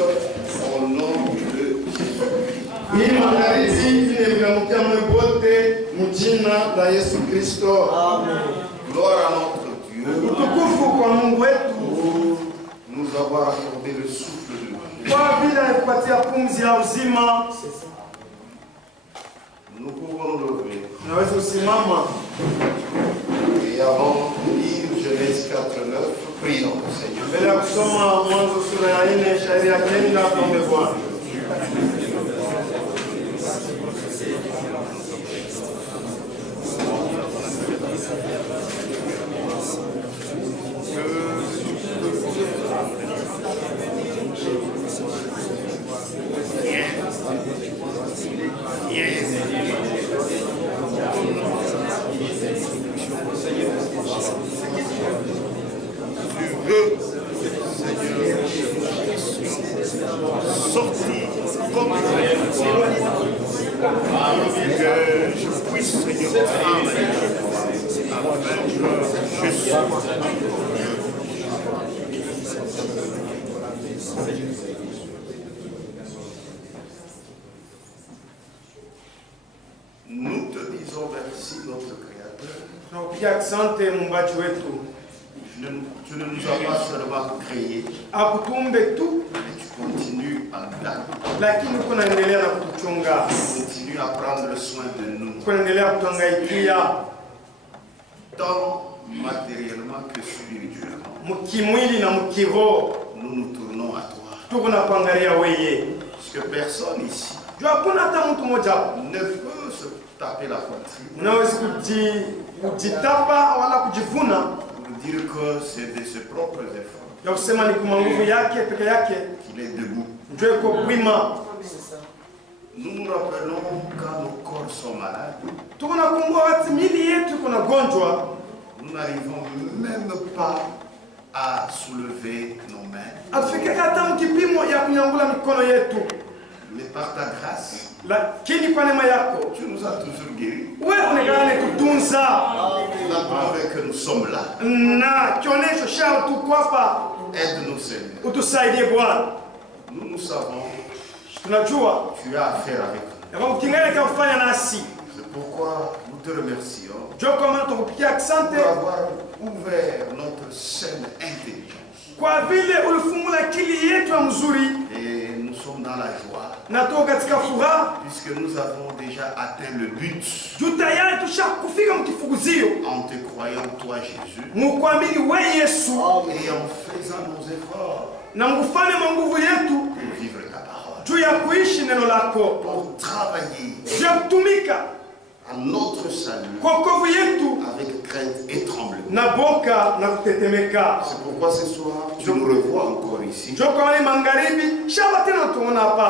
au nom de Jésus. Amen. Gloire à notre Dieu. Nous avoir accordé le souffle de vie. Nous pouvons nous lever. Et avant de lire Genèse 4:9, prions, Seigneur. Sortir comme que je puisse, Seigneur, travailler afin que je sois. Nous te disons merci, notre Créateur. Tu ne nous as pas seulement créés, mais tu continues à garder. Tu continues à prendre soin de nous, tant matériellement que spirituellement. Nous nous tournons à toi. Parce que personne ici ne peut se taper la poitrine pour dire que c'est de ses propres efforts qu'il est debout. Nous nous rappelons quand nos corps sont malades, nous n'arrivons même pas à soulever nos mains. Mais par ta grâce, tu nous as toujours guéris. La preuve est que nous sommes là. Aide-nous, Seigneur. Nous savons tu as affaire avec nous. C'est pourquoi nous te remercions d'avoir ouvert notre saine intelligence. Et nous sommes dans la joie. Puisque nous avons déjà atteint le but. En te croyant, toi, Jésus. Et en faisant nos efforts. Pour vivre ta parole. Pour travailler à notre salut avec crainte et tremblement. C'est pourquoi ce soir, je nous revois encore ici.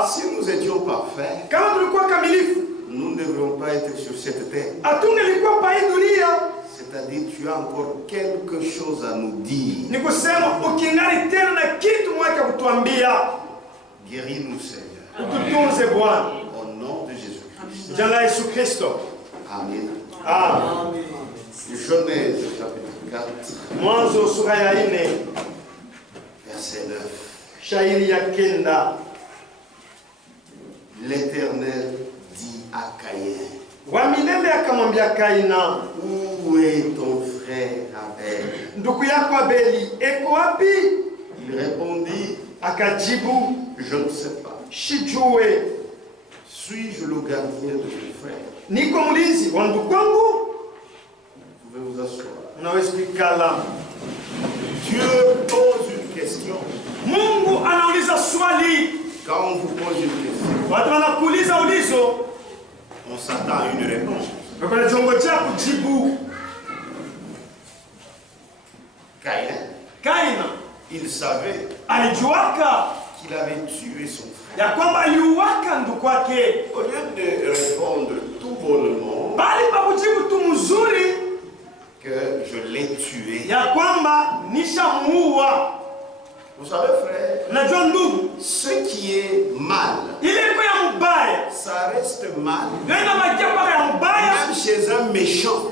Si nous étions parfaits, nous ne devrions pas être sur cette terre. C'est-à-dire tu as encore quelque chose à nous dire. Guéris-nous, Seigneur. Au nom de Jésus-Christ. Amen. Genèse chapitre 4. Verset 9. L'Éternel dit à Caïn. Où est ton frère Abel? Il répondit, je ne sais pas. Suis-je le gardien de mon frère? Vous pouvez vous asseoir. Dieu pose une question. Quand on vous pose une question, on s'attend à une réponse. Caïn, il savait qu'il avait tué son frère. Au lieu de répondre tout bonnement que je l'ai tué, vous savez, frère, ce qui est mal, ça reste mal, même chez un méchant.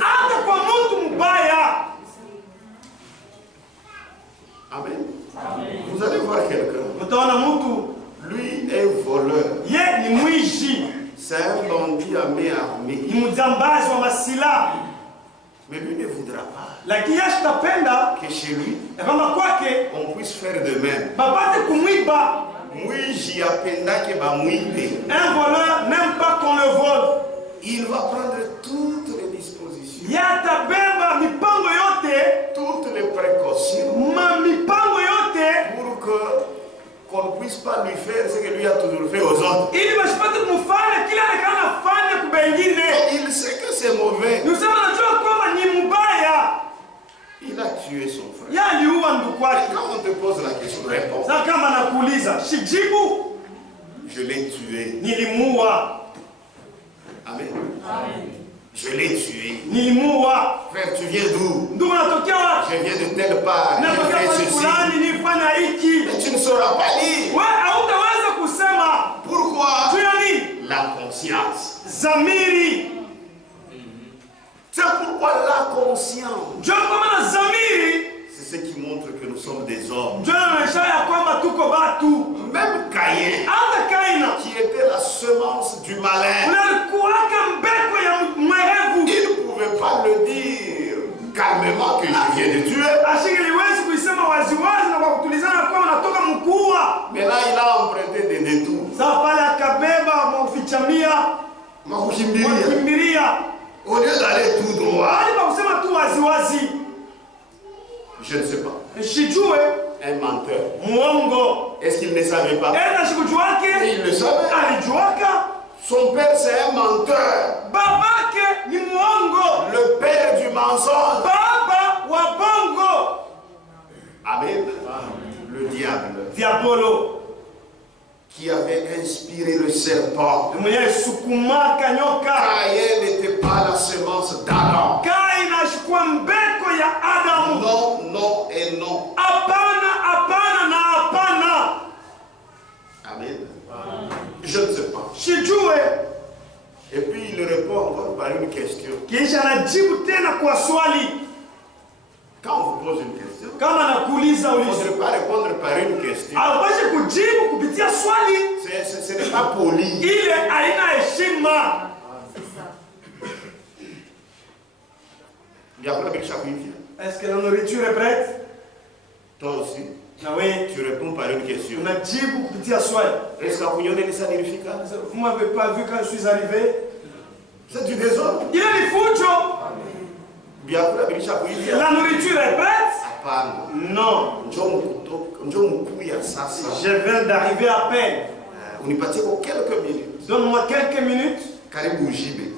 Amen. Vous allez voir quelqu'un. ni mjambazi wa masila. Mais lui ne voudra pas Lakini ashtapenda que chez lui, kama kwake on puisse faire de même. babate kumwiba. Mouiji apendake ba mouibe. Un voleur n'aime pas qu'on le vole. Il va prendre toutes les dispositions, Yatabeba mipango yote, toutes les précautions mipango yote, pour que qu'on ne puisse pas lui faire ce que lui a toujours fait aux autres. ili basipate kumfanya kila anafanya kwa wengine. Il sait que c'est mauvais. Nusema najua kwamba ni mbaya. Il a tué son frère. Ya aliua ndugu wake. Quand on te pose la question, réponds. Sasa kama nakuuliza, shijibu, Je l'ai tué. nilimuua. Amen. Je l'ai tué. Nilimuua. Frère, tu viens d'où? Ndugu natokea wapi? Je viens de telle part. Natokea J'ai kwa fait ceci. fulani nilifanya hiki. Mais tu ne sauras pas lire. Wewe hautaweza kusema. Pourquoi? Tu ya nini? La conscience. Zamiri. C'est pourquoi la conscience, Njoo kama na zamiri, c'est ce qui montre que nous sommes des hommes. njoo inaonyesha ya kwamba tuko batu. Même Caïn, Hata Kaina qui était la semence du malin, unalikuwaka mbeko ya mwerevu. il ne pouvait pas le dire calmement que je viens de tuer. Ashingeliwezi kuisema waziwazi na kwa kutulizana kwa unatoka mkua. Mais là, il a emprunté des détours. Sasa pale akabeba mafichamia, Makukimbilia. Au lieu d'aller tout droit, hadi pa kusema tu waziwazi. je ne sais pas, Shijue un menteur. muongo. Est-ce qu'il ne savait pas? Enda shikujuake, Il le savait. alijuaka. Son père, c'est un menteur. Babake ni muongo. Le père du mensonge. Baba wa bongo. Amen. Le diable Diabolo. qui avait inspiré le serpent. Mwenye sukumaka nyoka. Caïn n'était pas la semence d'Adam. Kaina ashikwa mbeko ya Adamu. Non, non et non. Hapana, hapana na hapana. Amen. Je ne sais pas. Shijue. Et puis il répond encore par une question. Kisha anajibu tena kwa swali. Quand on vous pose une question, Kama nakuuliza il ne ulizo. faudrait pas répondre par une question. Aweze kujibu kupitia swali. Ce n'est pas poli. Ile haina heshima. Est-ce que la nourriture est prête? Toi aussi, Na wewe tu réponds par une question. unajibu kupitia swali. Est-ce que vous avez significa? Vous m'avez pas vu quand je suis arrivé? C'est du désordre. Ile ni fujo. La nourriture est prête? Non. Je viens d'arriver à peine. Quelques minutes. Donne-moi quelques minutes. Karibu ujibe.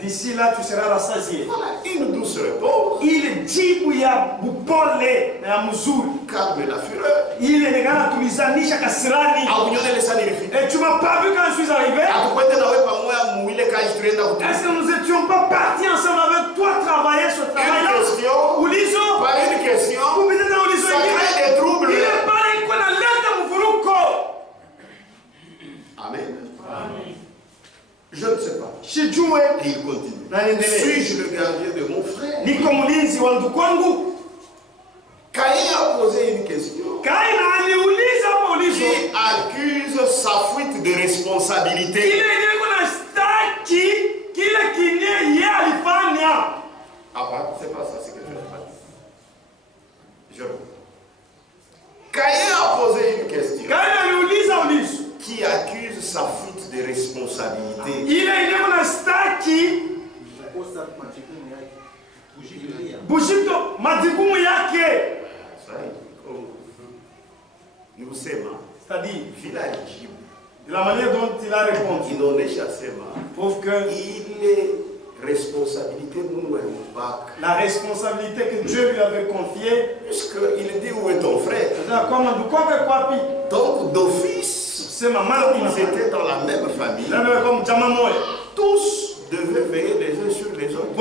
D'ici là, tu seras rassasié. Voilà, une douce réponse. Ile jibu ya bupole na ya mzuri. Calme la fureur. Ile nekana tulizanisha kasirani. Et tu m'as pas vu quand je suis arrivé? Est-ce que nous étions pas partis ensemble avec toi travailler ce travail-là? Ulizo? Par une question. Kupita na ulizo Ça crée des troubles. ile pale iko na leta mvuruko. Amen. Je ne sais pas. Shijue. Et il continue. Na niendelee. Suis-je le gardien de mon frère? Niko mlinzi wa ndugu wangu. Caïn a posé une question. Kaina aliuliza hapo ulizo. Qui accuse sa fuite de responsabilité. Ile ile kuna staki kile kinye yeye alifanya. Ah bah, c'est pas ça, c'est que tu as pas dit. Je reprends. Caïn a posé une question. Kaina aliuliza ulizo. Qui accuse sa fuite de responsabilité. Ile ile kuna staki Bujito majukumu yake. Nous sommes. C'est-à-dire, Village. de la manière dont il a répondu. Il en est chassé. Prouve que Il est responsabilité nous la responsabilité que Dieu lui avait confiée. Puisqu'il dit où est ton frère. Donc d'office, ils étaient dans la même famille. Tous devaient veiller les uns sur les autres.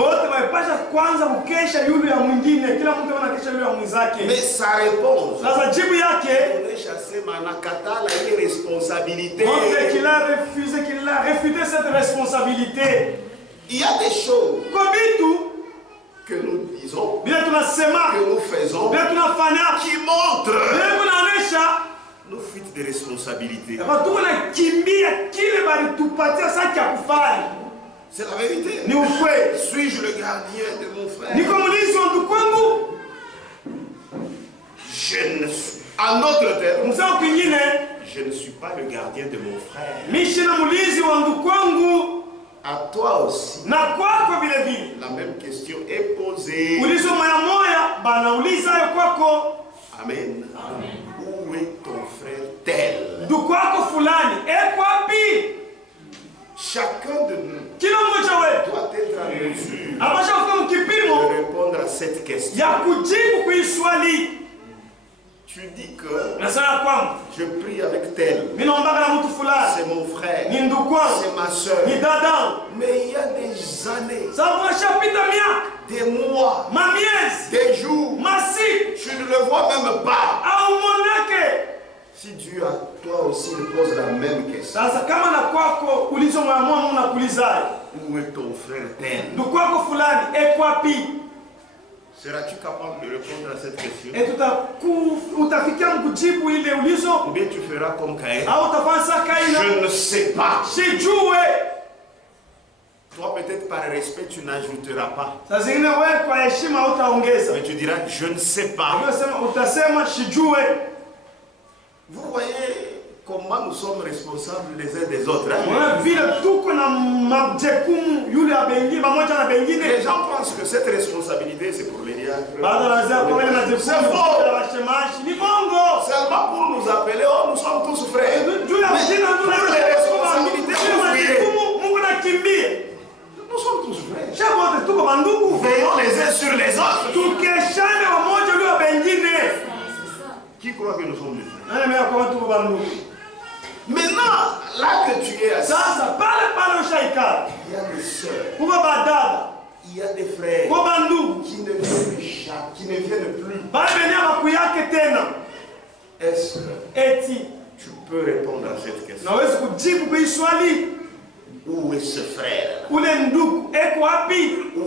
Mais sa réponse, on est chassé Manakata, la responsabilité. Qu'il a réfuté cette responsabilité. Il y a des choses que nous disons, que nous faisons, qui montrent nos fuites de responsabilité. C'est la vérité. Ni ukweli. Suis-je le gardien de mon frère? Niko mlinzi wa ndugu wangu? Je ne suis. En autre terme, Mzao kwingine, je ne suis pas le gardien de mon frère. mishi na mlinzi wa ndugu wangu. À toi aussi. Na kwako vile vile. La même question est posée. Ulizo moya moya banauliza hayo kwako. Amen. Amen. Où est ton frère tel? Ndugu wako fulani eko wapi? Chacun de nous Kila mmoja wetu doit être en mesure apasha kufanya kipimo de répondre à cette question. ya kujibu kwa swali. Tu dis que Nasema kwamba je prie avec tel. mimi naomba na mtu fulani. C'est mon frère. Ni ndugu wangu. C'est ma soeur. Ni dada. Mais il y a des années, Sababu nashapita miaka, des mois, mamiezi, des jours, masiku tu ne le vois même pas. au monake. Si Dieu à toi aussi te pose la même question. Sasa kama na kwako ulizo mwamua Mungu nakuuliza. Où est ton frère tel? Ndugu wako fulani eko wapi? Seras-tu capable de répondre à cette question? Utafikia mkujibu ile ulizo Ou bien tu feras comme Caïn? au utafanya saa Kaina? Je ne sais pas. Sijue. Toi peut-être par respect tu n'ajouteras pas. Saa zingine wewe kwa heshima utaongeza. Mais tu diras je ne sais pas. Utasema sijue. Vous voyez comment nous sommes responsables les uns des autres. Mwana vile tuko na majukumu yule ya bengine pamoja na bengine. Les gens pensent que cette responsabilité c'est pour les diacres. C'est faux. Seulement pour nous appeler, oh nous sommes tous frères. Mais pour les responsabilités, nous sommes tous frères. Veillons les uns sur les autres. Qui croit que nous sommes des frères? Maintenant, là que tu es assis, il y a des sœurs, il y a des frères qui ne viennent plus. Est-ce que tu peux répondre à cette question? Où est ce frère? Où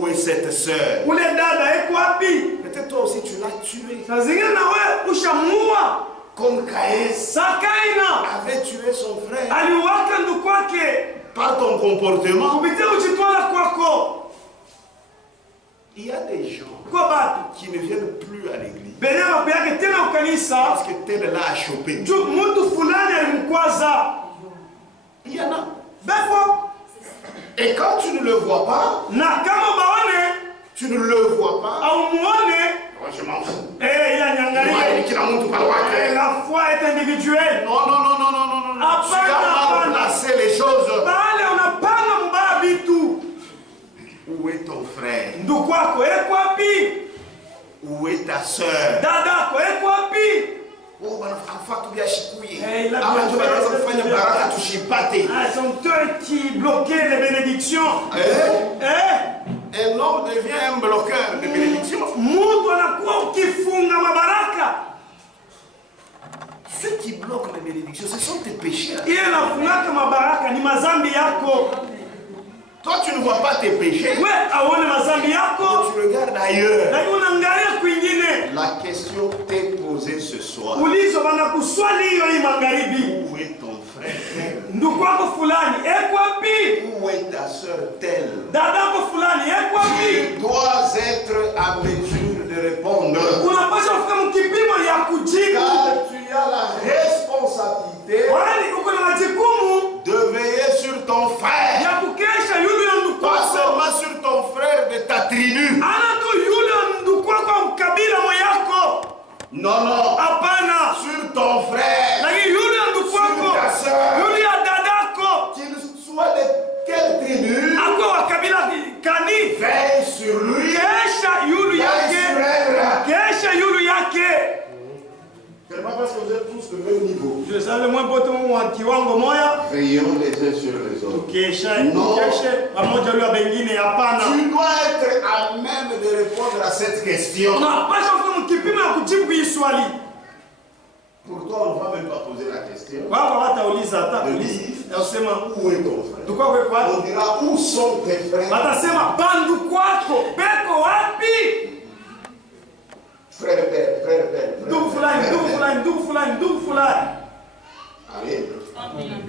est cette sœur? Peut-être toi aussi tu l'as tué. Comme Caïn avait tué son frère par ton comportement. Il y a des gens qui ne viennent plus à l'église parce que tel l'a chopé. Il y en a. Et quand tu ne le vois pas, tu ne le vois pas. Moi, je m'en fous. La foi est individuelle. Non. Tu as mal placé les choses. Où est ton frère? Où est ta soeur? Sont eux qui bloquaient les bénédictions. Un homme devient un bloqueur de bénédiction. Ceux qui bloquent les bénédictions, ce sont tes péchés. Toi, tu ne vois pas tes péchés. Tu regardes ailleurs. La question t'est posée ce soir. Où est ton frère? Où est ta soeur telle? Tu dois être à mesure de répondre. Car tu as la responsabilité de veiller sur ton frère. Pas seulement sur ton frère de ta tribu. Non. Sur ton frère. Sur ta soeur. Qu'il soit de quelle tribu. Veille sur lui. C'est pas parce que vous êtes tous de même niveau. Veillons les uns sur les autres. Non. Tu dois être à même de répondre à cette question. Pour toi, on ne va même pas poser la question. De dire, où est ton frère? On dira, où sont tes frères? Frère. Amen.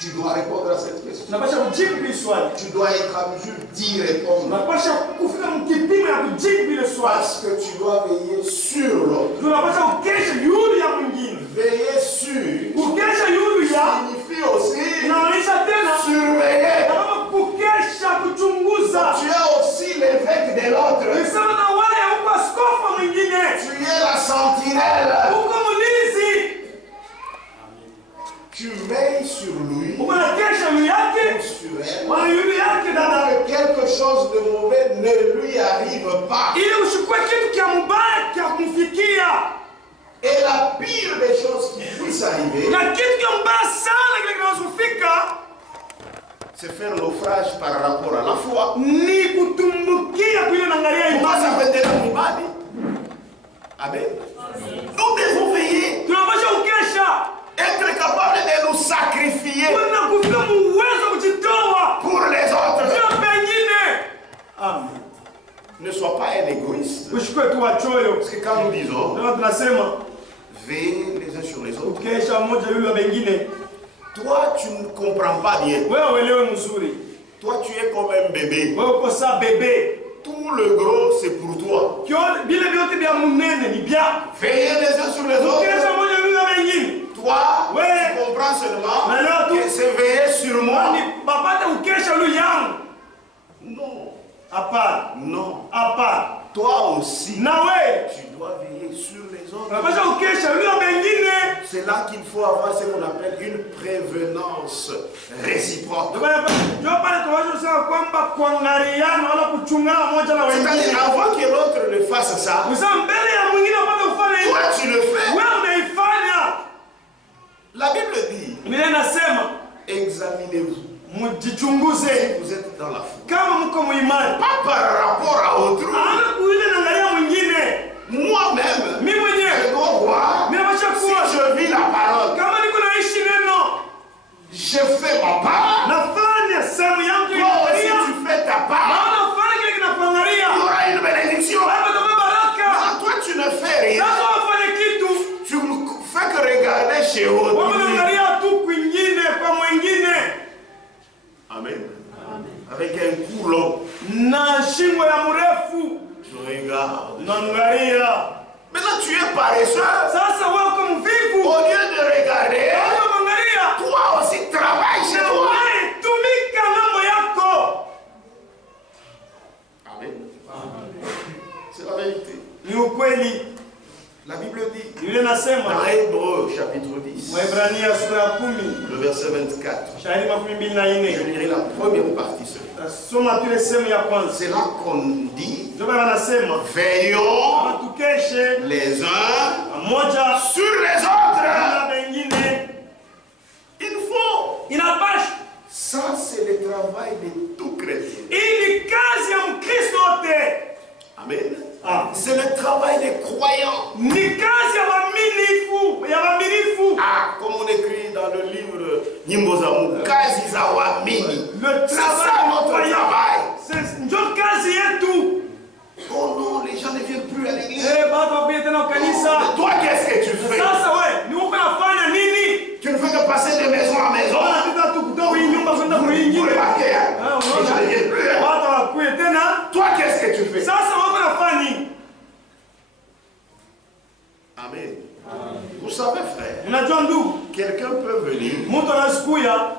Tu Tu dois répondre à cette question. Unapaswa kujibu hili swali. Tu dois être à mesure d'y répondre. Unapaswa kufika mkipimo ya kujibu hili swali. Parce que tu dois veiller sur l'autre. Unapaswa kukesha yule ya mwingine. Veiller sur Kukesha yule ya signifie aussi inaonyesha tena surveiller. kama kukesha kuchunguza. Tu es aussi l'évêque de l'autre. Ni sawa na wale huko askofu mwingine. Tu es la sentinelle. Huko mlinzi. Tu veilles sur lui. Uko na kesha yule yake. Sur elle. Wala yule yake dada. Que quelque chose de mauvais ne lui arrive pas. Ili ushukue kitu kia mbaya kia kumfikia. Et la pire des choses qui puissent arriver, Na kitu kia mbaya sana kile kinachofika c'est faire naufrage par rapport à la foi. ni kutumbukia kule naangalia Pourquoi ça imani. peut être imani? Amen. Nous devons veiller, Tunapaswa ukesha. être capable de nous sacrifier Kuna kufika uwezo kujitoa. pour les autres. Sio pengine. Amen. Ne sois pas un égoïste. Ushukue tu wachoyo. Parce que quand nous disons Ndio tunasema veiller les uns sur les autres, ukesha mmoja yule wengine. toi tu ne comprends pas bien. Wewe uelewe mzuri. Toi tu es comme un bébé. Wewe uko saa bebe. Tout le gros c'est pour toi. Kio vile vyote vya munene ni vyako. Veiller les uns sur les autres. Ukesha mmoja yule wengine. Toi, Ouais. tu comprends seulement Mais là, que c'est veiller sur moi. Ni bapata ukesha yule yangu. Non, Hapana. non. Hapana. Toi aussi, Na wewe tu dois veiller sur les autres. unapaswa ukesha yule wengine. C'est là qu'il faut avoir ce qu'on appelle une prévenance réciproque. Ndio pale tunaweza kwamba kuangaliana wala kuchungana moja na wengine. C'est-à-dire, avant que l'autre ne fasse ça, Usa mbele ya mwingine upate kufanya hivyo. toi tu le fais. Wewe unaifanya. La Bible dit, Biblia inasema examinez-vous. mjichunguze Vous êtes dans la foi. kama mko muimani. Pas par rapport à autrui. Ana kuile naangalia mwingine. Moi-même, Mimi je mwenyewe dois voir mimi napaswa si kuwa je vis la parole. kama niko naishi neno Je fais ma part. nafanya sehemu yangu Toi aussi, ya tu fais ta part. naona ufanye kile kinakuangalia. Il y aura une bénédiction. Hapo kama baraka. Non, toi, tu ne fais rien. Sasa wafanye kitu. Tu ne fais que regarder chez autrui. Wanaangalia tu kwingine kwa mwingine. Amen. Avec un cou long. Na shingo ya mrefu. Tu regardes. Naangalia. Maintenant, tu es paresseux. Sasa wako mvivu. Au lieu de regarder, Wanaangalia. toi aussi travaille chez toi. Tumika mambo yako. Amen. C'est la vérité. Ni ukweli. La Bible dit, Biblia inasema dans Hébreux chapitre 10, Waebrania sura ya 10, le verset 24, shairi makumi mbili na je nne. lirai la première partie seulement. Soma tu ile sehemu ya kwanza. C'est là qu'on dit, Ndio wanasema veillons tukeshe les uns mmoja sur les autres. na wengine. Il faut. Inapasha. Ça, c'est le travail de tout chrétien. Hii ni kazi ya Mkristo wote. Amen. Ah. C'est le travail des croyants. Ni kazi ya waaminifu, ya waaminifu. Ah, comme on écrit dans le livre Nyimbo za Mungu, kazi za waamini. Le C'est ça notre travail. C'est ndio kazi yetu. Oh non, les gens ne viennent plus à l'église. Bado wapite tena kanisa. Mais toi, qu'est-ce que tu fais? Sasa wewe, ni uko nafanya nini? Tu ne fais que passer de maison à maison. Unapita tu kutoka hii nyumba kwenda Vous kuingine. remarquez, hein? Les gens ne viennent plus. Hein? Watu wakuye tena. Toi, qu'est-ce que tu fais? Sasa wako nafanya nini? Amen. Vous savez, frère, Unajua ndugu, quelqu'un peut venir mtu anasikuya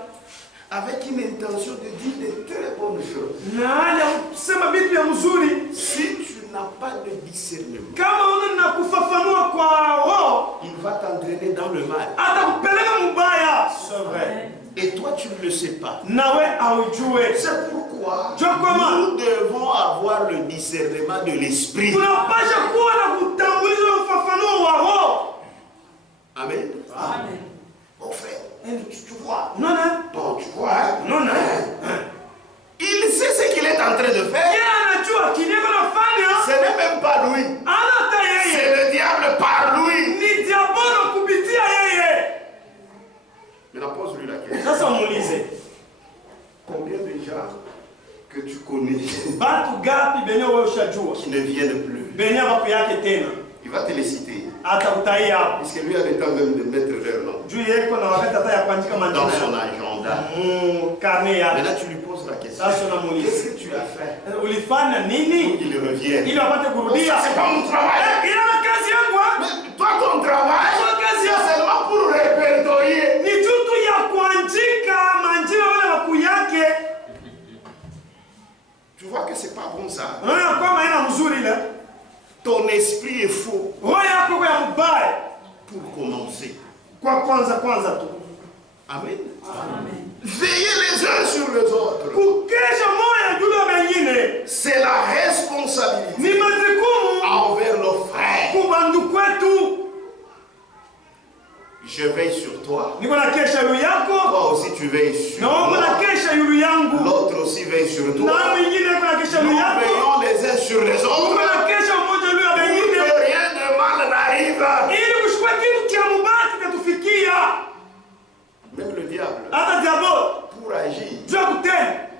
avec une intention de dire de très bonnes choses. na hali ya kusema vitu ya mzuri. Si tu n'as pas de discernement, Kama una kufafanua kwa wao, il va t'entraîner dans le mal. atakupeleka mubaya. C'est vrai. Et toi, tu ne le sais pas. Nawe aujue. C'est pourquoi Je comment? nous devons avoir le discernement de l'esprit. Tunapasha kuwa na kutambuliza ufafanuo wa roho. Amen. Amen. Mon frère, tu vois? Non, non. Bon, tu vois? Hein? Non, non. Il sait ce qu'il est en train de faire. Yeye anajua kineko nafanya. Ce n'est même pas lui. Ana hata yeye. C'est le diable par lui. Ni diabolo kupitia yeye. Maintenant, pose-lui la question. Sasa muulize. Combien de gens que tu connais Batu gapi benye wewe ushajua? qui ne viennent plus? Benye wapi yake tena. Il va te les citer. Atakutaia hapo. Puisque lui a le temps même de mettre leur nom Juu yeko na wakati hata ya kuandika dans majina. son agenda. Maintenant, tu lui poses la question. Qu'est-ce que tu as fait? Pour qu'il revienne. Ça, c'est pas mon travail. Mais toi, ton travail, c'est seulement pour répertorier. Tu vois que c'est pas bon ça. Ton esprit est faux. Pour commencer. Amen. Veillez les uns sur les autres. C'est la responsabilité envers nos frères. Je veille sur toi. Toi aussi tu veilles sur moi. L'autre aussi veille sur toi. Nous veillons les uns sur les autres. Pour que rien de mal n'arrive. Même le diable, pour agir,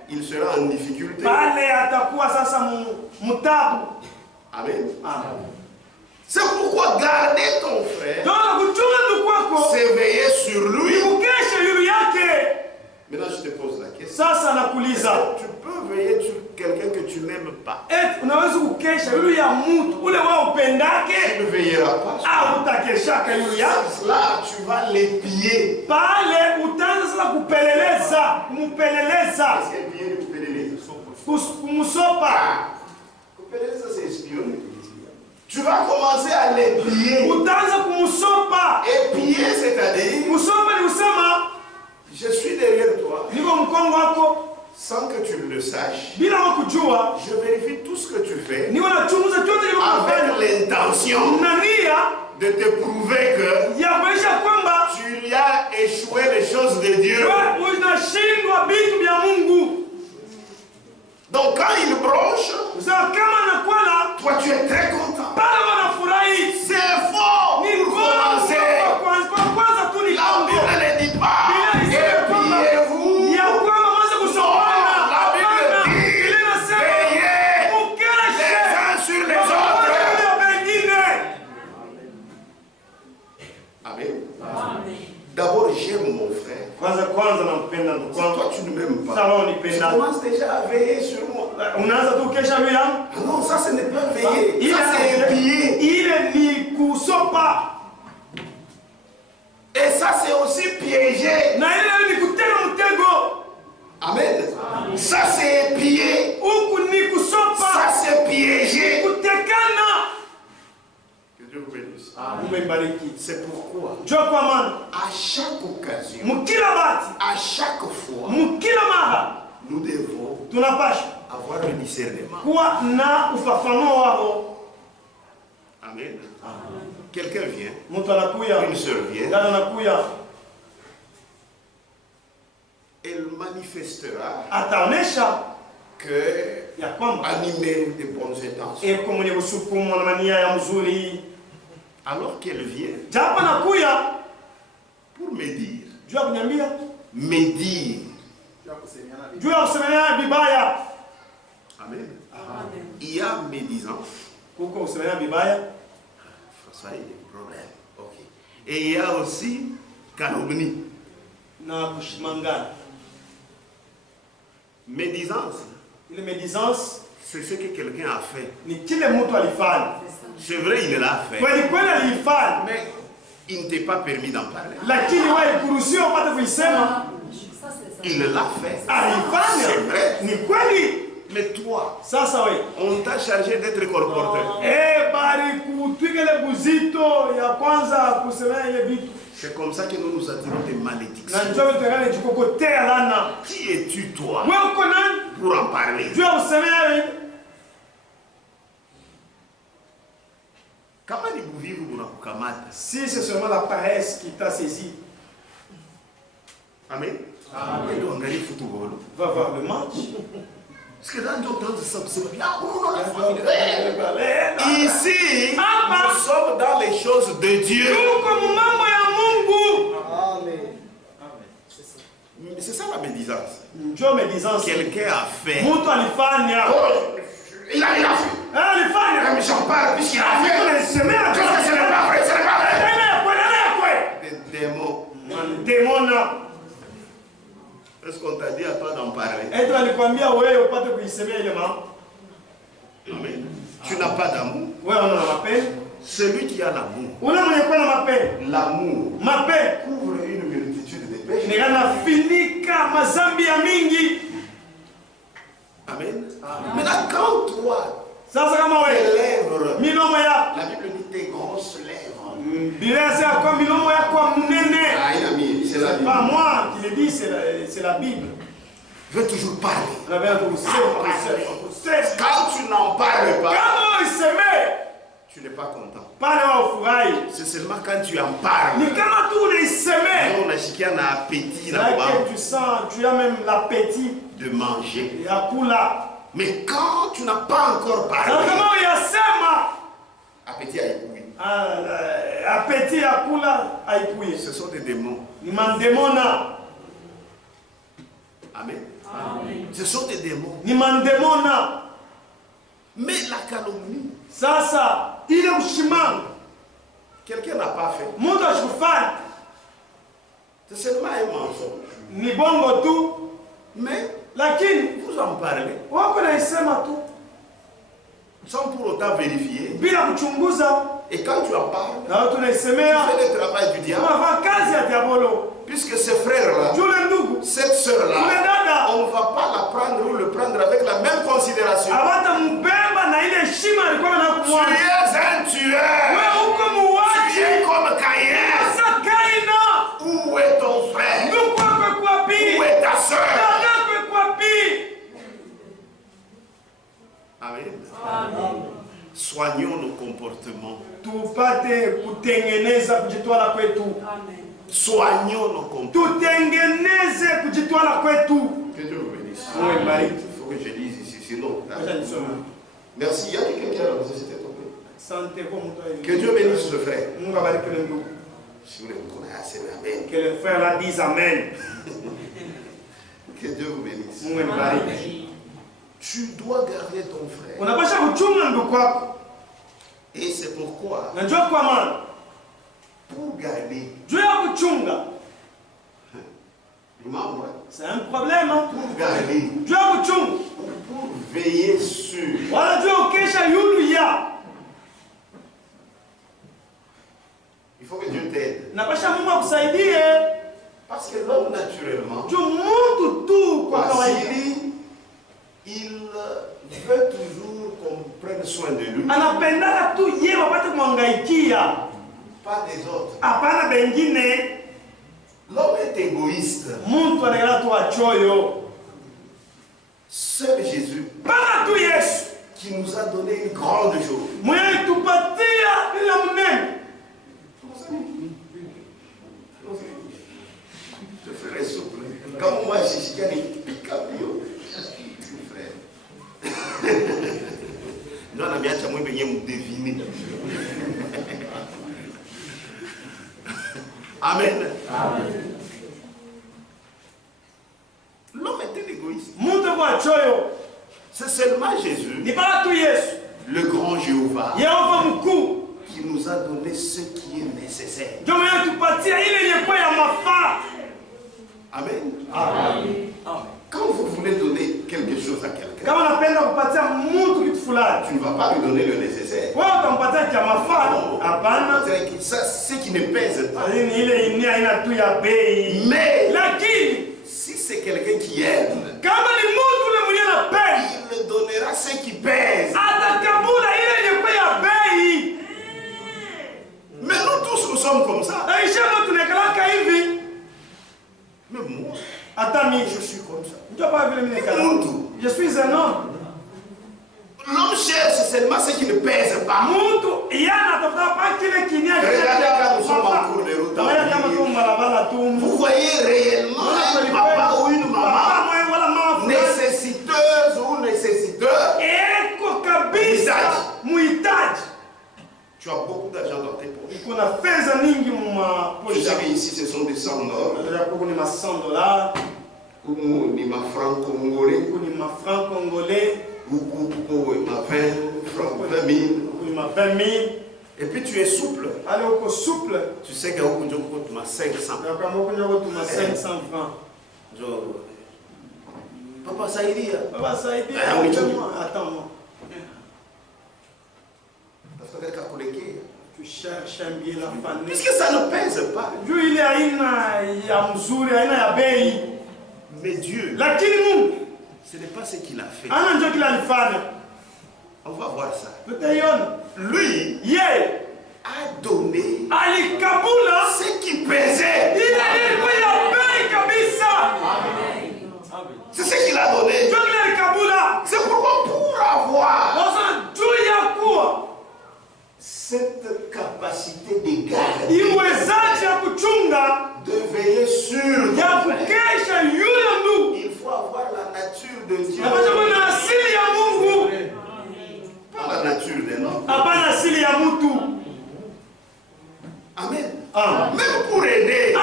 il sera en difficulté. Amen. C'est pourquoi garder ton frère, c'est veiller sur lui. Maintenant, je te pose la question. Tu peux veiller sur quelqu'un que tu n'aimes pas. Tu ne veilleras pas. Là, tu vas l'épier. Qu'est-ce que c'est espionner? Tu vas commencer à l'épier. Épier, c'est-à-dire, je suis derrière toi. Sans que tu le saches, je vérifie tout ce que tu fais avec l'intention de te prouver que tu y as échoué les choses de Dieu. Donc quand il branche, toi tu es très content. C'est fort pour commencer. La Bible ne dit pas épiez-vous. La Bible dit veillez les uns sur les autres. Amen. D'abord j'aime mon frère. Toi tu ne m'aimes pas. Tu commences déjà à veiller sur moi. Non, ça ce n'est pas veiller. Ça c'est épier. Et ça c'est aussi piéger. Amen. Ça c'est épier. Ça c'est piéger. Que Dieu vous bénisse. C'est pourquoi à chaque occasion, à chaque fois, nous devons avoir le discernement. Amen. Quelqu'un vient, une sœur vient, elle manifestera que animée de bonnes intentions. Alors qu'elle vient pour me dire, Amen. Il y a médisance. Ça, il y a des problèmes. Okay. Et il y a aussi calomnie. Médisance, c'est ce que quelqu'un a fait. C'est vrai, il l'a fait. Mais il ne t'est pas permis d'en parler. Il l'a fait. C'est vrai. Mais toi, on t'a chargé d'être colporteur. C'est comme ça que nous nous attirons des malédictions. Qui es-tu toi pour en parler? Si c'est seulement la paresse qui t'a saisi. Amen. Va voir le match. Parce que dans d'autres temps, ici, nous sommes dans les choses de Dieu. C'est ça la médisance. Quelqu'un a fait. Oh, il a fait. Mais j'en parle puisqu'il a fait. Qu'est-ce que ce n'est pas vrai? Ce n'est pas vrai. Des démons. Est-ce qu'on t'a dit à toi d'en parler? Amen. Tu n'as pas d'amour. Celui qui a l'amour. L'amour couvre une multitude de péchés. Amen. Maintenant, quand toi, tes lèvres, la Bible dit tes grosses lèvres. C'est pas moi qui le dis, c'est la Bible. Veut toujours parler. Quand tu n'en parles pas, tu n'es pas content. C'est seulement quand tu en parles. On a chacun un appétit là-bas. Tu sens, tu as même l'appétit de manger. Mais quand tu n'as pas encore parlé, appétit à épouiller. Appétit à kula à épouiller. Ce sont des démons. Amen. Ce sont des démons. Mais la calomnie. Ça, il est ushimang. Quelqu'un n'a pas fait. C'est seulement un mensonge. Ni bongo tout. Mais vous en parlez. Sans pour autant vérifier. Et quand tu en parles, tu fais le travail du diable. Puisque ces frères-là, cette sœur-là, on ne va pas la prendre ou le prendre avec la même considération. Tu es un tueur. Tu es comme Caïn. Où est ton frère? Où est ta sœur? Amen. Soignons nos comportements. Soignons nos comportements. Que Dieu vous bénisse. Il faut que je lise ici, sinon. Merci. Il y a quelqu'un qui a la société. Que Dieu bénisse le frère. Si vous voulez vous connaître assez, amen. Que le frère là dise amen. Que Dieu vous bénisse. Tu dois garder ton frère. Et c'est pourquoi, pour garder, c'est un problème. Pour garder, pour veiller sur, il faut que Dieu t'aide. Parce que l'homme naturellement, il veut toujours qu'on prenne soin de lui. Pas des autres. L'homme est égoïste. Seul Jésus qui nous a donné une grande chose. Je ferai souple. Comme moi, je suis un pique à bio. Frère. Nous, on a bien deviner. Amen. L'homme était égoïste. C'est seulement Jésus, le grand Jéhovah, qui nous a donné ce qui est nécessaire. Amen. Quand vous voulez donner quelque chose à quelqu'un, tu ne vas pas lui donner le nécessaire. Ce qui ne pèse pas. Mais si c'est quelqu'un qui aime, il donnera ce qui pèse. Mais nous tous, nous sommes comme ça. Mais moi, je suis comme ça. Je suis un homme. L'homme cherche seulement ce qui ne pèse pas. Regardez quand nous sommes en cours de route. Vous voyez réellement un papa ou une maman nécessiteuse ou nécessiteur. Tu as beaucoup d'argent dans tes poches. Je sais qu'ici ce sont des 100 dollars. Ou ni ma franc congolais. Ou ma 20 francs, 20 000. Et puis tu es souple. Tu sais que tu as 500 francs. Papa Saïdia. Papa Saïdia. Attends-moi. Tu cherches un bien la famille. Puisque ça ne pèse pas. Dieu il est à mais Dieu, ce n'est pas ce qu'il a fait. On va voir ça. Lui a donné ce qui pesait. C'est ce qu'il a donné. C'est pourquoi pour avoir cette capacité de garder, de veiller sur il faut avoir la nature de Dieu. Pas la nature de l'homme. Amen. Même pour aider,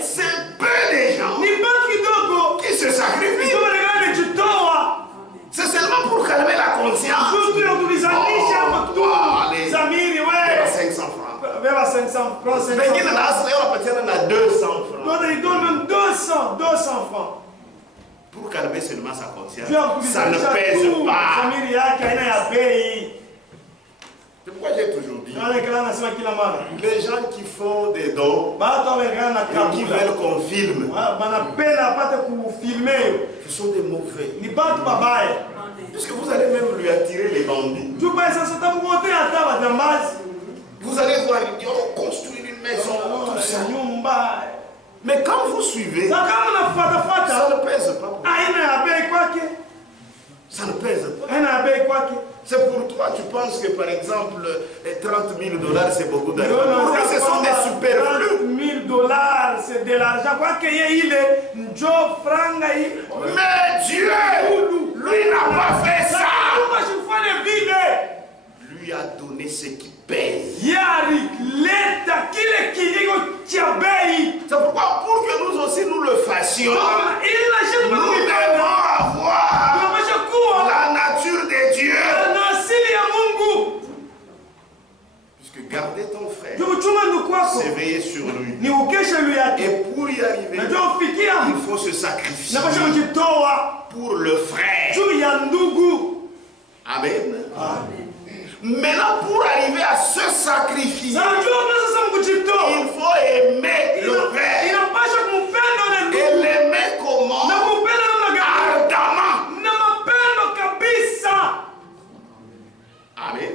c'est peu de gens qui se sacrifient. C'est seulement pour calmer la conscience. Les 500 francs. On a 200 francs. Il donne même 200 francs. Pour calmer seulement sa conscience. Ça ne pèse pas. C'est pourquoi j'ai toujours dit, les gens qui font des dons et qui veulent qu'on filme, ce sont des mauvais. Puisque vous allez même lui attirer les bandits. Vous allez voir, ils vont construire une maison, tout ça. Mais quand vous suivez, ça ne pèse pas. Ça ne pèse pas. C'est pour toi, tu penses que par exemple, $30 000 c'est beaucoup d'argent. Pour lui, ce sont des superflus. $30 c'est de l'argent. Mais Dieu, lui n'a pas fait ça. Lui a donné ce qui pèse. C'est pourquoi pour que nous aussi nous le fassions, nous devons avoir la nature de Dieu. Puisque garder ton frère, c'est veiller sur lui. Et pour y arriver, il faut se sacrifier pour le frère. Amen. Maintenant, pour arriver à se sacrifier, il faut aimer le frère. Et l'aimer comment? Ardemment. Amen.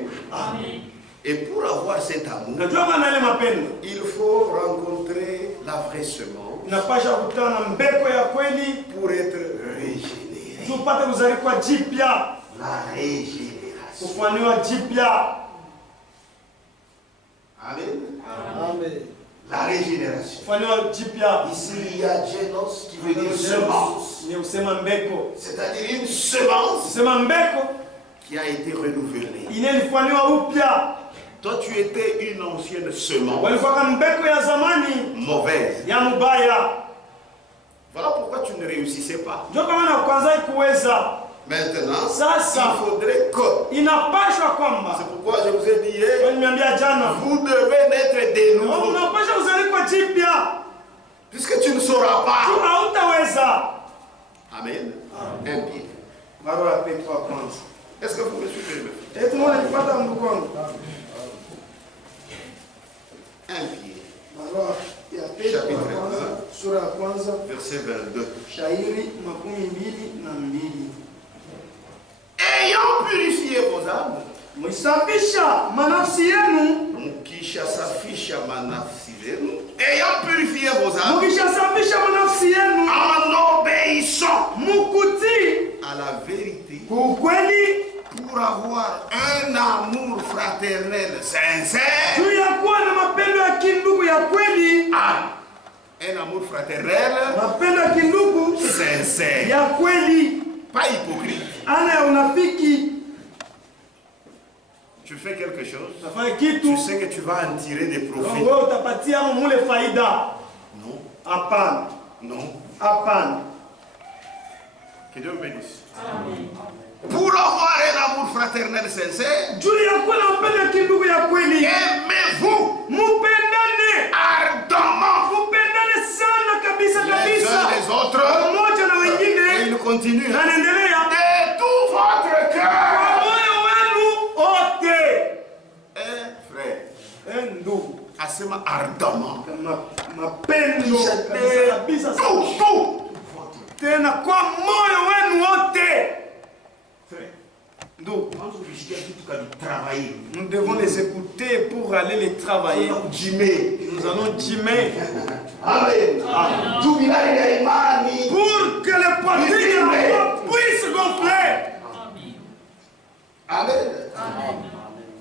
Et pour avoir cet amour, il faut rencontrer la vraie semence pour être régénéré. La régénération. Amen. La régénération. Ici, il y a génos qui veut dire semence. C'est-à-dire une semence qui a été renouvelée. Toi, tu étais une ancienne semence. Mauvaise. Voilà pourquoi tu ne réussissais pas. Maintenant, il faudrait que... C'est pourquoi je vous ai dit hier, vous devez naître de nouveau. Puisque tu ne sauras pas. Amen. Un pied. Est-ce que vous me suivez? Un pied. Chapitre 1, verset 22. Ayant purifié vos âmes, ayant purifié vos âmes, en obéissant à la vérité, pour avoir un amour fraternel sincère. Un amour fraternel sincère, pas hypocrite. Tu fais quelque chose, tu sais que tu vas en tirer des profits. Non. Que Dieu me bénisse. Pour avoir un amour fraternel sincère, aimez-vous ardemment les uns les autres. continue. Anaendelea. De tout votre cœur. Kwa moyo wenu wote. Frère. Ndugu. Asema ardemment. Mapendo kabisa tout. Tena kwa moyo wenu wote. Ndugu. Nous devons les écouter pour aller les travailler. Nous allons dîmer. Amen. Pour que les poitrines de la foi puissent gonfler. Amen.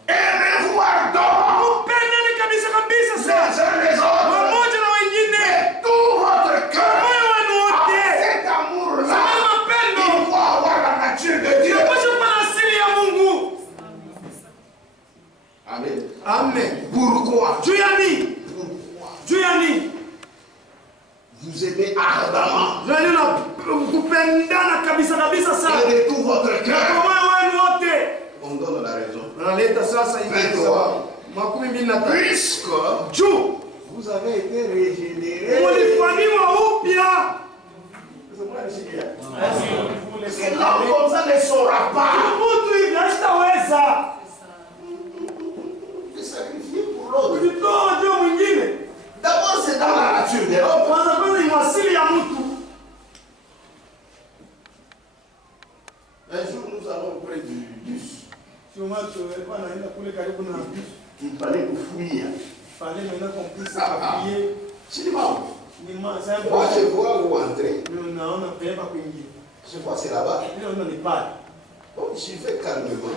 Aimez-vous ardemment. Pendeni kabisa kabisa les uns les autres. Pamoja na wengine. Tout votre cœur. Moyo wenu wote. Cet amour-là. Mapendo. Il faut avoir la nature de Dieu. Amen. Amen. Pourquoi? Juyani. Juyani. Vous aimez ardemment. Kupendana kabisa kabisa sana. Et de tout votre cœur. On donne la raison. Puisque vous avez été régénérés. L'homme comme ça ne saura pas. De sacrifier pour l'autre. D'abord, c'est dans la nature de l'homme. Un jour, nous allons près du bus. Il fallait nous fuir. Moi, je vois où entrer. Je vois c'est là-bas. Donc, j'y vais calmement.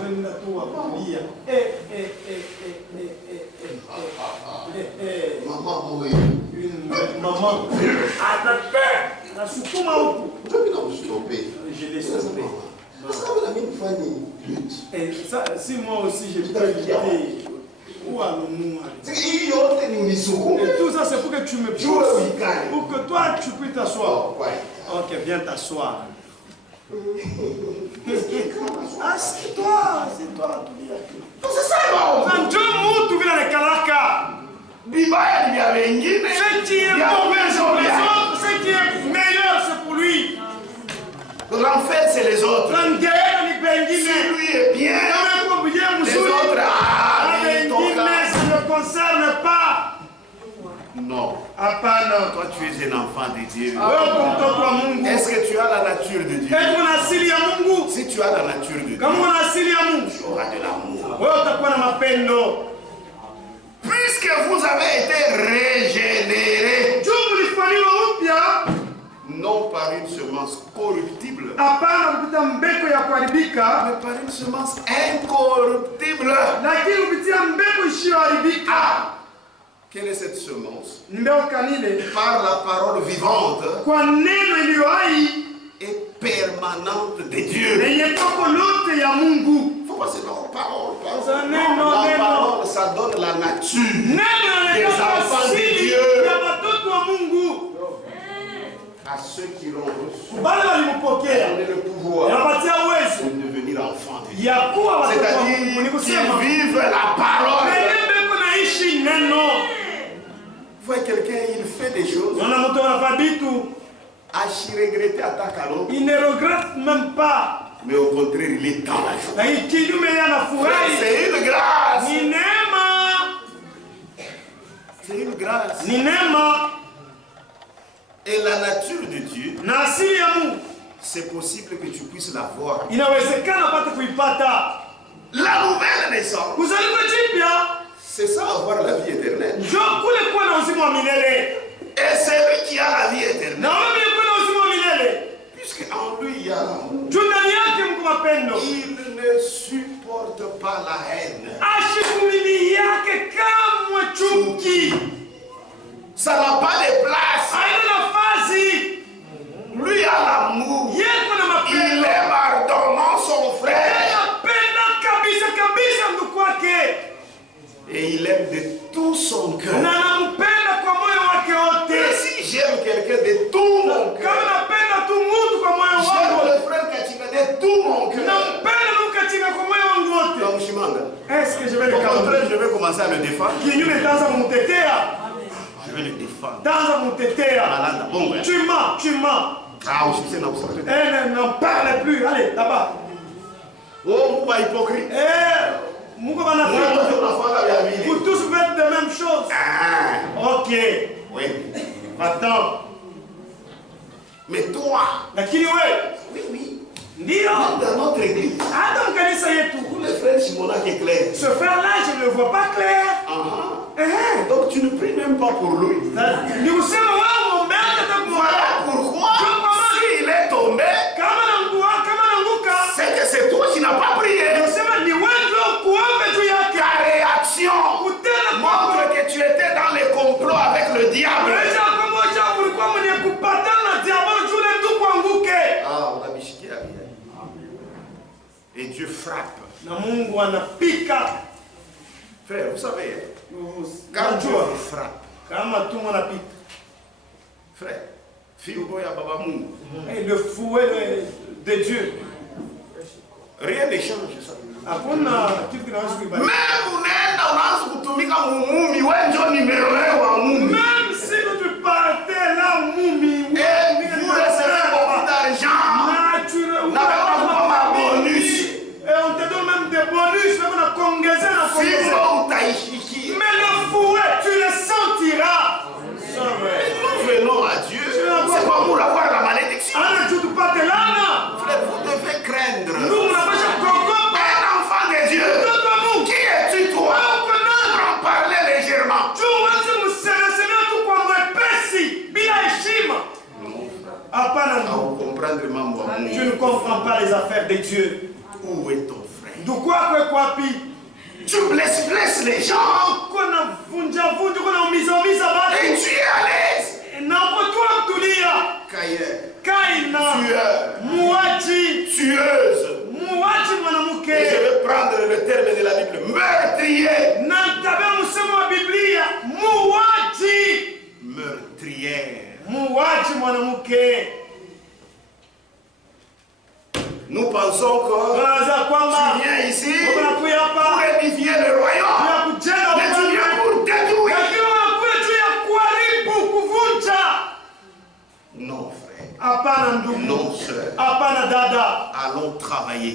Maman mouille. Maman. Je suis trompé. Je l'ai stoppé. Et ça, si moi aussi je peux éviter, où allons-nous aller? Et tout ça, c'est pour que tu me pousses, pour que toi tu puisses t'asseoir. Ok, viens t'asseoir. Assieds-toi, assieds-toi. C'est ça, non? Dieu m'a trouvé dans les Kalaka. Ce qui est mauvais, c'est pour les autres. Ce qui est meilleur, c'est pour lui. L'enfer, c'est les autres. Si lui est bien, les autres, ça ne concerne pas. Non. Toi, tu es un enfant de Dieu. Est-ce que tu as la nature de Dieu? Si tu as la nature de Dieu, tu auras de l'amour. Puisque vous avez été régénérés, non par une semence corruptible, mais par une semence incorruptible. Ah, quelle est cette semence? Par la parole vivante et permanente de Dieu. Il ne faut pas se dire parole. La parole, ça donne la nature des enfants de Dieu. À ceux qui l'ont reçu, on a le pouvoir de devenir enfants de Dieu. C'est-à-dire qu'ils vivent la parole. Vous voyez quelqu'un, il fait des choses. Il ne regrette même pas. Mais au contraire, il est dans la joie. C'est une grâce. C'est une grâce. Et la nature de Dieu, c'est possible que tu puisses la voir. La nouvelle naissance, c'est ça, avoir la vie éternelle. Et c'est lui qui a la vie éternelle. Puisque en lui il y a l'amour. Il ne supporte pas la haine. Ça n'a pas de place. Lui a l'amour. Il aime ardemment son frère. Et il aime de tout son cœur. Et si j'aime quelqu'un de tout mon cœur, j'aime le frère Katika de tout mon cœur. Donc est-ce que je vais le calmer? Au contraire, je vais commencer à le défendre. Je vais le défendre. Tu mens. Elle n'en parle plus. Allez, là-bas. Oh, mon hypocrite. Vous tous faites de même chose. Ok. Oui. Attends. Mais toi. Lakini wewe. Oui, oui. Ndio. Dans notre église. Hata kanisa yetu. Pour le frère Simonac est clair. Ce frère-là, je ne le vois pas clair. Donc tu ne pries même pas pour lui. Ni usema wewe muombe hata kwa. Voilà pourquoi s'il est tombé, c'est que c'est toi qui n'as pas prié. Ta réaction montre que tu étais dans les complots avec le diable. Ah, on a bichiqué la vie. Et Dieu frappe. Frère, vous savez, quand Dieu frappe, frère, le fouet de Dieu. Rien ne change ça. Même si tu partais là, Moumi, et vous recevez beaucoup d'argent, n'avez pas bonus. Et on te donne même des bonus, même on a congaisé. Mais le fouet, tu le sentiras. Nous venons à Dieu, c'est pas pour avoir la malédiction. Frère, vous devez craindre. Un enfant de Dieu. Qui es-tu toi pour en parler légèrement? Tu ne comprends pas les affaires de Dieu. Où est ton frère? Tu blesses les gens. Et tu es à l'aise. Tueuse. Et je vais prendre le terme de la Bible. Meurtrier. Meurtrière. Nous pensons que tu viens ici pour édifier le royaume. Mais tu viens pour détruire. Non, frère. Non, sœur. Allons travailler.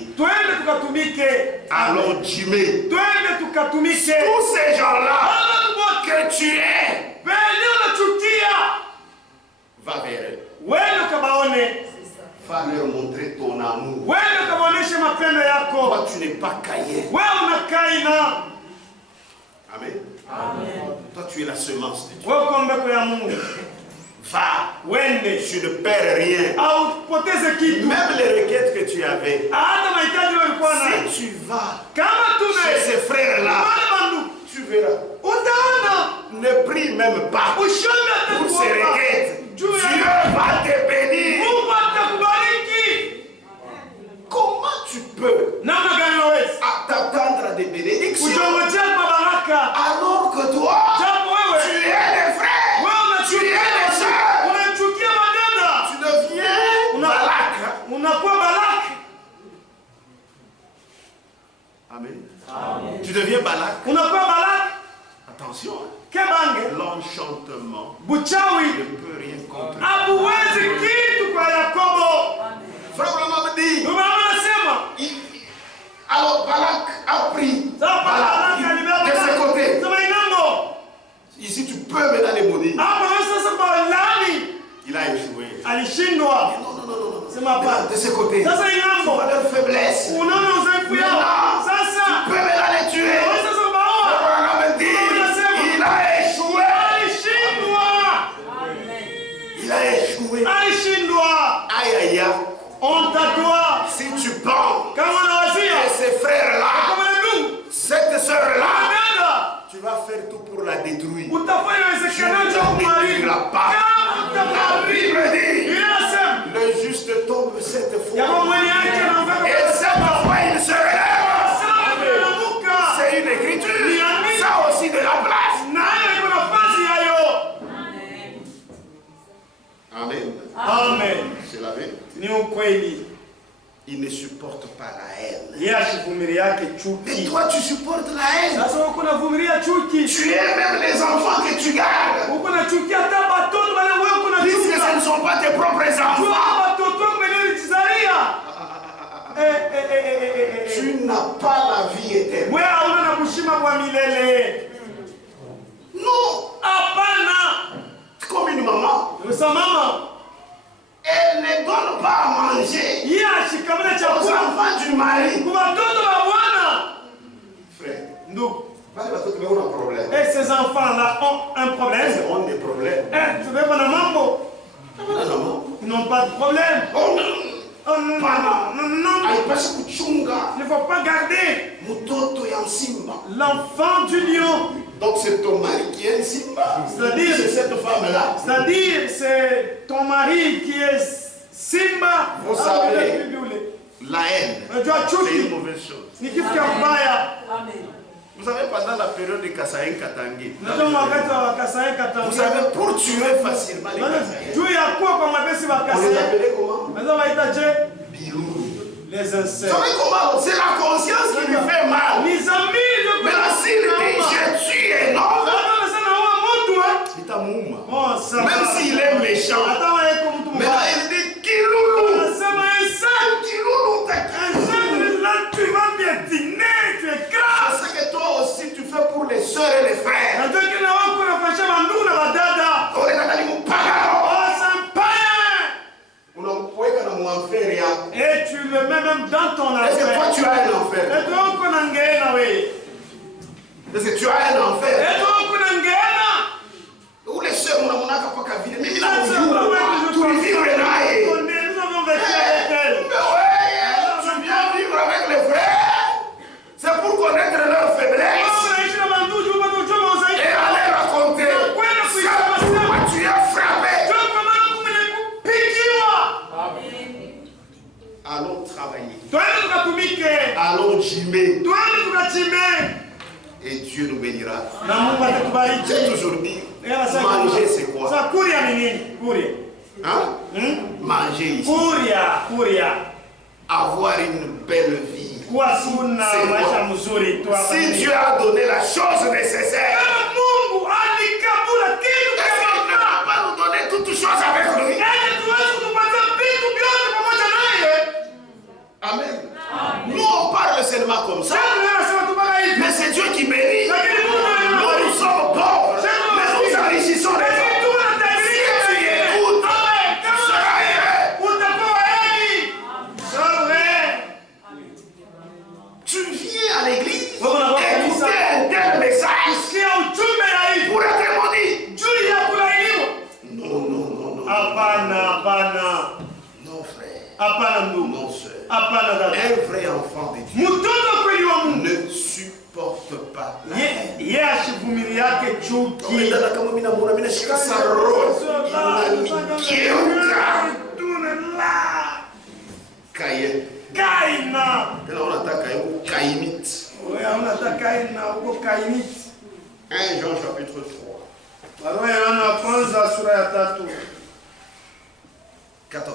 Allons gymer. Tous ces gens-là que tu es, va vers eux. Va leur montrer ton amour. Toi, tu n'es pas Caïn. Amen. Toi, tu es la semence de Dieu. Va, tu ne perds rien. Même les requêtes que tu avais, si tu vas chez ces frères-là, tu verras. Ne prie même pas pour ces requêtes. Dieu va te bénir. Comment tu peux t'attendre à des bénédictions alors que toi, tu es des frères, tu es des sœurs? Tu deviens Balak. Amen. Tu deviens Balak. Attention. L'enchantement ne peut rien contre. Frère Branham dit. Alors Balak a pris de ses côtés. Ici tu peux me donner mon nid. Il a échoué. Non. De ses côtés. Tu vois leur faiblesse. Maintenant, tu peux me la tuer. Branham dit. Il a échoué. Aïe. Honte à toi. Si tu penses que ces frères-là, cette sœur-là, tu vas faire tout pour la détruire. Tu ne détruiras pas. La Bible dit, le juste tombe 7 fois. Et 7 fois il se relève. C'est une écriture. Ça aussi de la place. Amen. C'est la vérité. Il ne supporte pas la haine. Et toi, tu supportes la haine. Tu aimes même les enfants que tu gardes. Puisque ce ne sont pas tes propres enfants. wa milele. Non. Hapana. Comme une maman. Sa mama. Elle ne donne pas à manger aux enfants du mari. Frère, nous, un problème. Et ces enfants-là ont un problème. Ils ont des problèmes. Tu veux pas de mambo? Ils n'ont pas de problème. Oh non, non. Il ne faut pas garder l'enfant du lion. Donc c'est ton mari qui est Simba. C'est-à-dire, c'est cette femme-là. C'est-à-dire, c'est ton mari qui est Simba. Vous savez, la haine, c'est une mauvaise chose. Vous savez, pendant la période de Kasaïn Katangi, vous savez, pour tuer facilement les Kasaïens, on les appelait comment? Bilou. Les insectes. Vous savez comment? C'est la conscience qui lui fait mal. Les amis, mais la s'il dit je tue un homme, même s'il est méchant, mais là il dit Kiloulou. Kiloulou, tu vas piétiner, tu es grave. C'est ce que toi aussi tu fais pour les soeurs et les frères. Et tu le mets même dans ton enfer. Est-ce que toi tu as un enfer? Est-ce que tu as un enfer? Où les soeurs n'ont pas vivre? Mais il a tout vivre là. Tu viens vivre avec les frères. C'est pour connaître leur faiblesse. Et aller raconter. Pourquoi tu as frappé? Allons travailler. Allons gîmer. Et Dieu nous bénira. J'ai toujours dit, manger c'est quoi? Hein? Manger ici. Avoir une belle vie. Si Dieu a donné la chose nécessaire, il ne va pas nous donner toutes choses avec lui. Amen. Nous on parle seulement comme ça. Mais c'est Dieu qui bénit. Nous sommes pauvres, mais nous enrichissons les autres. Si tu écoutes, tu seras heureux. Tu viens à l'église écouter un tel message pour être maudit. Non. Non, frère. Non, sœur. Un vrai enfant de Dieu ne supporte pas. Un Jean chapitre 3. 14.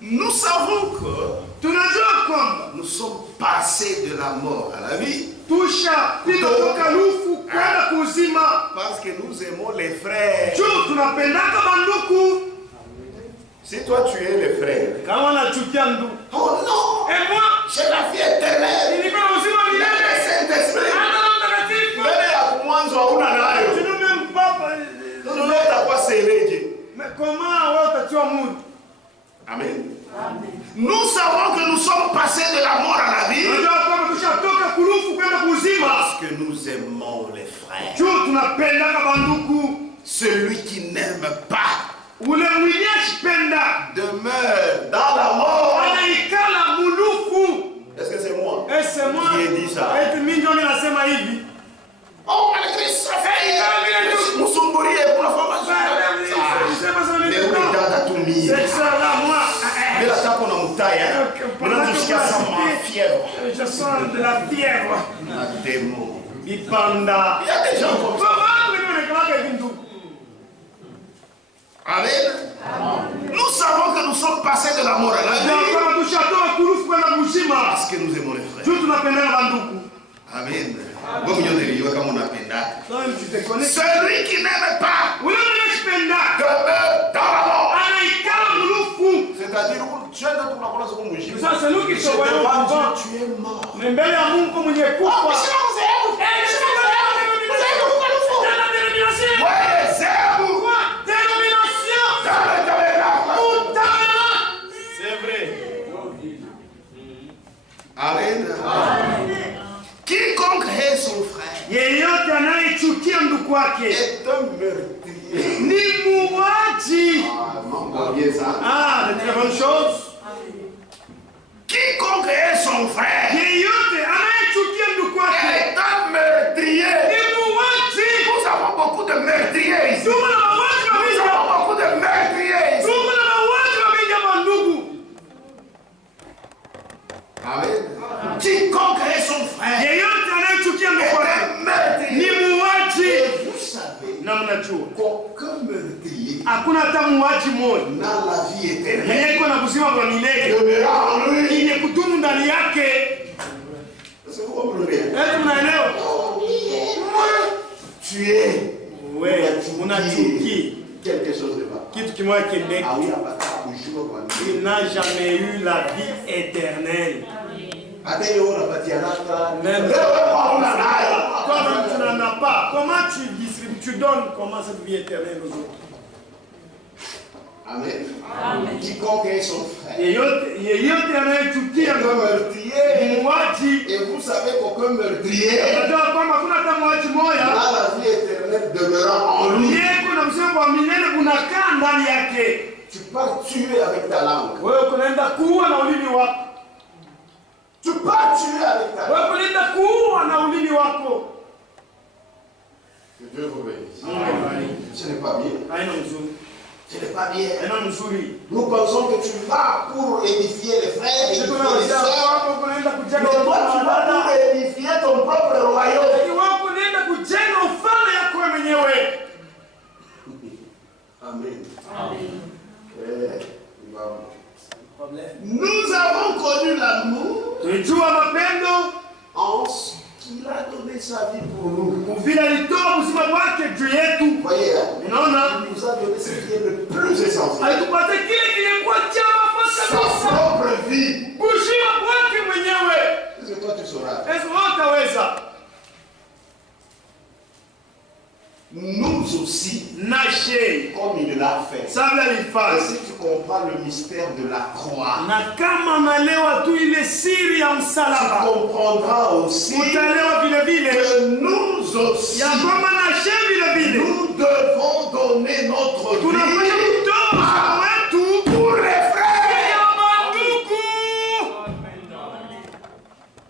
Nous savons que nous sommes passés de la mort à la vie. Parce que nous aimons les frères. Si toi tu es les frères, oh non, et moi, j'ai la vie éternelle. Le Saint-Esprit. Mais comment? Amen. Nous savons que nous sommes passés de la mort à la vie parce que nous aimons les frères. Celui qui n'aime pas demeure dans la mort. Est-ce que c'est moi qui ai dit ça? Oh, malgré ça fait nous sommes brillés pour la formation. Mais où les gars tout mis? Mais la tape on a montagne. Maintenant jusqu'à ça ma fièvre. Je sens de la fièvre. La démon. Il y a des gens comme ça. Amen. Nous savons que nous sommes passés de la mort à la vie parce que nous aimons les frères. Amen. Celui qui n'aime pas demeure dans la mort. C'est-à-dire, tu es devant Dieu, tu es mort. mbele ya Mungu mwenye kufa. Amen. Quiconque hait son frère yeyote anayechukia ndugu wake est un meurtrier. ni muuaji. Ah, c'est une bonne chose. Quiconque hait son frère yeyote anayechukia ndugu wake est un meurtrier. ni muuaji. Nous avons beaucoup de meurtriers ici. Tuko na wauaji Nous wawili. avons beaucoup de meurtriers ici. Tuko na wauaji wawili hapa ndugu. Amen. Quiconque hait son frère yeyote anayechukia ndugu est wake un meurtrier. ni muuaji. Et vous savez Na mnajua qu'aucun meurtrier hakuna hata muuaji mmoja n'a la vie éternelle. mwenye iko na kuzima kwa milele Demeurera en lui. yenye kudumu ndani yake. Est-ce que vous comprenez? Eti mnaelewa? Tu es. Wewe unachukia Quelque chose de pas. kitu kimoja kindeki. Ah oui, apata kujua kwa nini. Il n'a jamais eu la vie éternelle. Hata hiyo unapatiana hata. Même Wewe hauna nayo. toi-même tu n'en as pas. Comment tu distribues, tu donnes comment cette vie éternelle aux autres? Amen. Quiconque est son frère. Yeyote anayechukia Un meurtrier. muuaji, Et vous savez qu'aucun meurtrier unajua kwamba hakuna hata muuaji moja n'a la vie éternelle demeurant en lui. yeye kuna msemo wa milele unakaa ndani yake. Tu pars tuer avec ta langue. Wewe kunaenda kuua na ulimi wako. Tu pars tuer avec ta langue. Wewe kunaenda kuua na ulimi wako. Que Dieu vous bénisse. Ce n'est pas bien. Haina mzuri. Ce n'est pas bien. Haina mzuri. Nous pensons que tu vas pour édifier les frères, édifier les sœurs. Mais toi, tu vas pour édifier ton propre royaume. Amen. Nous avons connu l'amour en ce qu'il a donné sa vie pour nous. Voyez, il nous a donné ce qui est le plus essentiel. Sa propre vie. Est-ce que toi tu sauras? Nous aussi, comme il l'a fait. Et si tu comprends le mystère de la croix, tu comprendras aussi que nous aussi, nous devons donner notre vie pour les frères.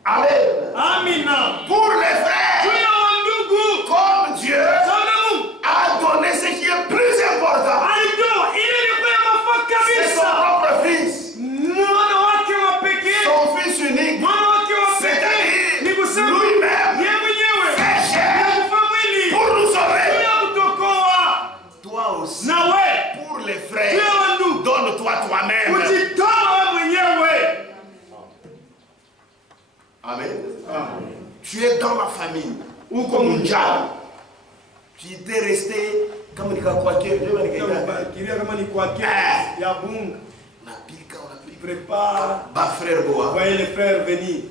Amen. Pour les frères. Comme Dieu a donné ce qui est plus important. C'est son propre fils. Son fils unique. C'est-à-dire lui-même fait chair pour nous sauver. Toi aussi, pour les frères, donne-toi toi-même. Amen. Tu es dans la famille. Ou comme un diable. Tu étais resté comme il y a quoi que prépare. Frère Boa. Voyez les frères venir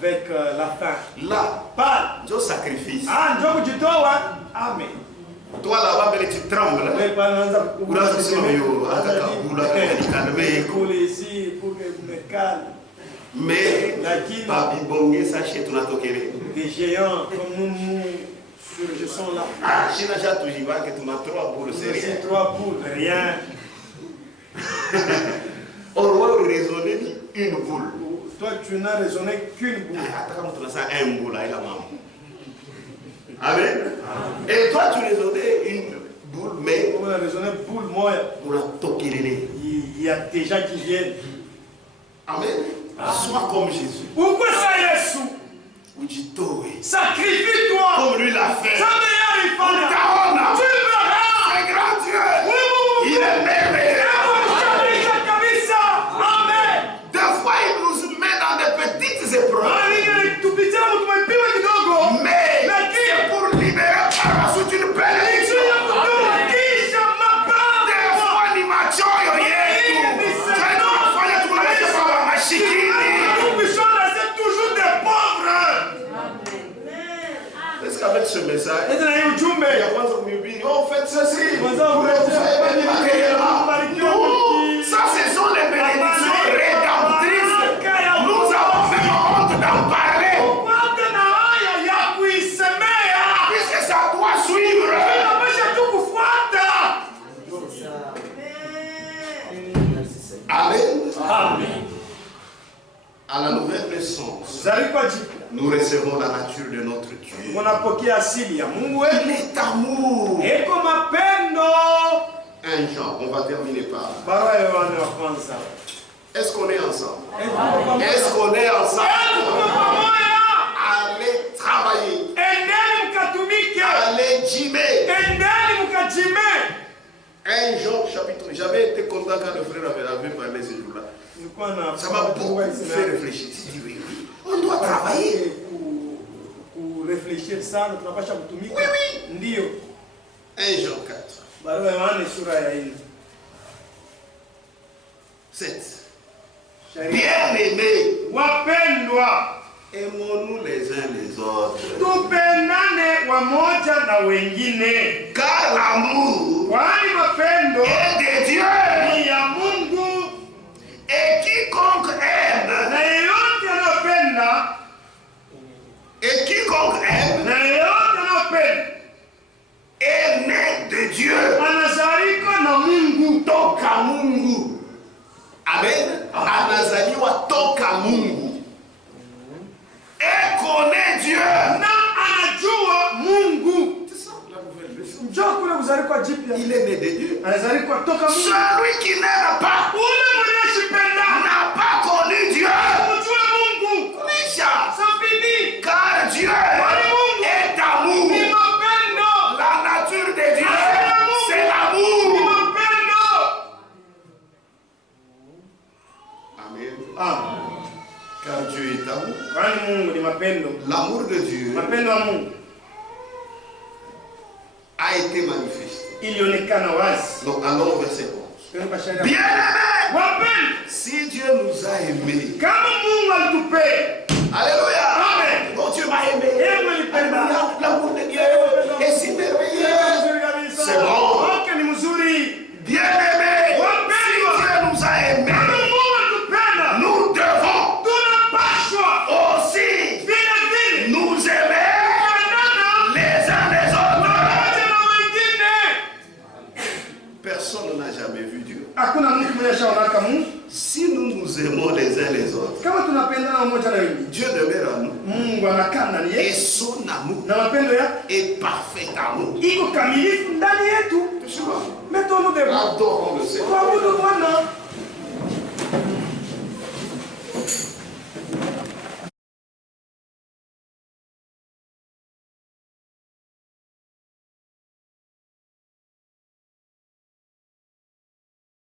avec la faim. Là, pas Dieu sacrifice. Ah, Dieu tu Amen. Toi là-bas, tu trembles. Mais des géants comme nous je sens là. Ah, je n'ai jamais toujours vu que tu m'as 3 boules, c'est rien. 3 boules, rien. On doit raisonner une boule. Toi, tu n'as raisonné qu'une boule. Un boule, Amen. Et toi, tu raisonnais une boule, mais on a raisonné boule, moi. Il y a des gens qui viennent. Amen. Sois comme Jésus. Pourquoi ça, Jésus? Sacrifie-toi. Comme lui l'a fait. Ça tu verras. C'est grand Dieu. Il est merveilleux. Amen. Des fois, il nous met dans des petites épreuves. Mais c'est pour libérer par la suite une bénédiction. Des fois, il m'a dit, ce message, il y a pas on fait ceci. Ça, ce sont les bénédictions rédemptrices. Nous avons fait honte d'en parler. Puisque ça doit suivre. Amen. Amen. À la nouvelle naissance, nous recevons la nature de notre Dieu. Il est amour. 1 Jean, on va terminer par là. Est-ce qu'on est ensemble? Est-ce qu'on est ensemble? Allez travailler. Allez gymer. 1 Jean chapitre. J'avais été content quand le frère avait parlé ce jour-là. Ça m'a beaucoup fait réfléchir. Oui, on doit travailler. Pour réfléchir ça, notre travail à oui, oui. 1 Jean 4. 7. Bien-aimés, aimons-nous les uns les autres. Car l'amour est de Dieu. Et quiconque aime, est né de Dieu. Toka Mungu. Amen. Anazaliwa toka Mungu. Et connaît Dieu. C'est ça la nouvelle leçon. Il est né de Dieu. Celui qui n'aime pas n'a pas connu Dieu. Car Dieu est amour. La nature de Dieu, c'est l'amour. Amen. Car Dieu est amour. L'amour de Dieu a été manifesté. Donc allons au verset 11. Bien-aimés, si Dieu nous a aimés, alléluia, bon Dieu m'a aimé, l'amour de Dieu est si merveilleux, c'est bon. Bien-aimés, si Dieu nous a aimés, nous devons aussi nous aimer les uns les autres. Personne n'a jamais vu Dieu. Si nous nous aimons les uns les autres, Dieu demeure en nous. Et son amour est parfait amour. Adorons le Seigneur.